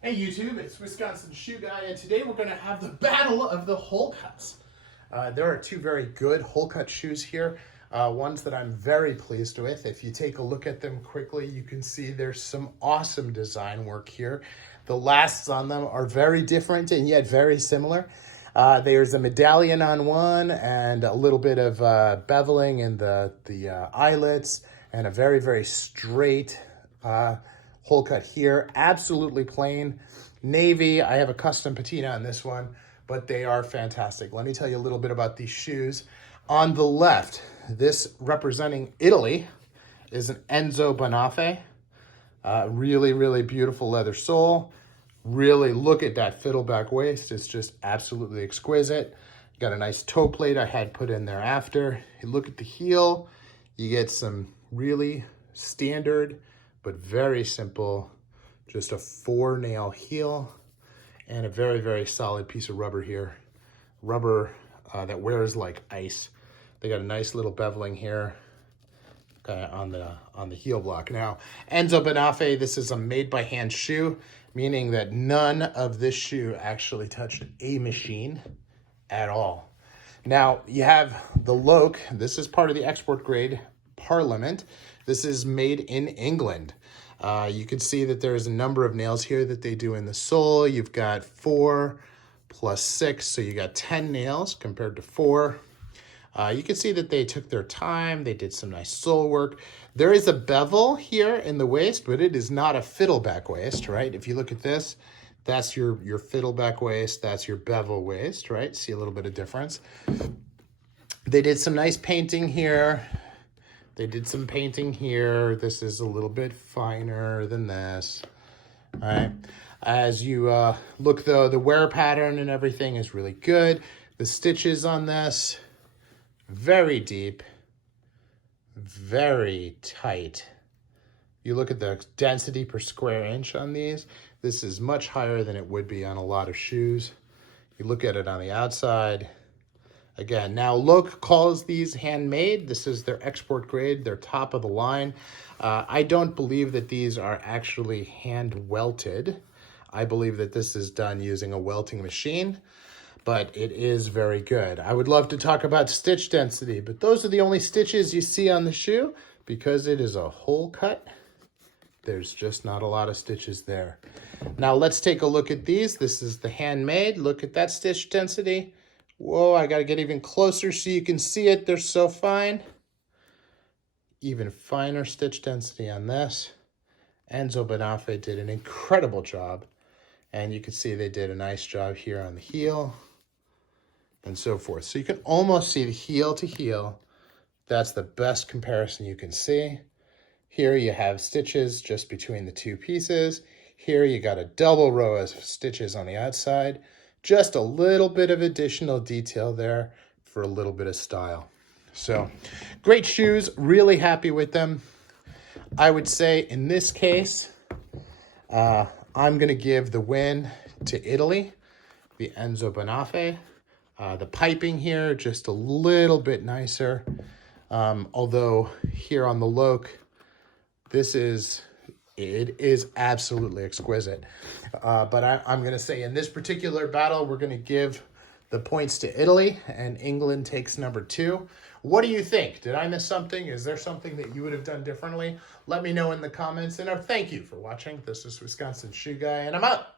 Hey YouTube, it's Wisconsin Shoe Guy, and today we're going to have the battle of the Wholecuts. There are two very good Wholecut shoes here, ones that I'm very pleased with. If you take a look at them quickly, you can see there's some awesome design work here. The lasts on them are very different and yet very similar. There's a medallion on one and a little bit of beveling in the eyelets and a very, very straight Wholecut here, absolutely plain. Navy, I have a custom patina on this one, but they are fantastic. Let me tell you a little bit about these shoes. On the left, this representing Italy is an Enzo Bonafe. Really, really beautiful leather sole. Really look at that fiddleback waist. It's just absolutely exquisite. Got a nice toe plate I had put in there after. You look at the heel, you get some really standard but very simple, just a 4-nail heel and a very, very solid piece of rubber here. Rubber that wears like ice. They got a nice little beveling here on the heel block. Now, Enzo Bonafe, this is a made-by-hand shoe, meaning that none of this shoe actually touched a machine at all. Now, you have the Loake. This is part of the export grade Parliament. This is made in England. You can see that there's a number of nails here that they do in the sole. You've got 4 plus 6, so you got 10 nails compared to 4. You can see that they took their time. They did some nice sole work. There is a bevel here in the waist, but it is not a fiddleback waist, right? If you look at this, that's your fiddleback waist. That's your bevel waist, right? See a little bit of difference. They did some nice painting here. They did some painting here. This is a little bit finer than this. All right. As you look though, the wear pattern and everything is really good. The stitches on this, very deep, very tight. You look at the density per square inch on these. This is much higher than it would be on a lot of shoes. You look at it on the outside. Again, now Loake calls these handmade. This is their export grade, their top of the line. I don't believe that these are actually hand welted. I believe that this is done using a welting machine, but it is very good. I would love to talk about stitch density, but those are the only stitches you see on the shoe because it is a Wholecut. There's just not a lot of stitches there. Now let's take a look at these. This is the handmade. Look at that stitch density. Whoa, I gotta get even closer so you can see it. They're so fine. Even finer stitch density on this. Enzo Bonafe did an incredible job. And you can see they did a nice job here on the heel and so forth. So you can almost see the heel to heel. That's the best comparison you can see. Here you have stitches just between the two pieces. Here you got a double row of stitches on the outside. Just a little bit of additional detail there for a little bit of style. So great shoes, really happy with them. I would say in this case, I'm gonna give the win to Italy, the Enzo Bonafe. The piping here, just a little bit nicer. Although here on the Loake, it is absolutely exquisite. But I'm going to say in this particular battle, we're going to give the points to Italy, and England takes number 2. What do you think? Did I miss something? Is there something that you would have done differently? Let me know in the comments, and thank you for watching. This is Wisconsin Shoe Guy, and I'm out.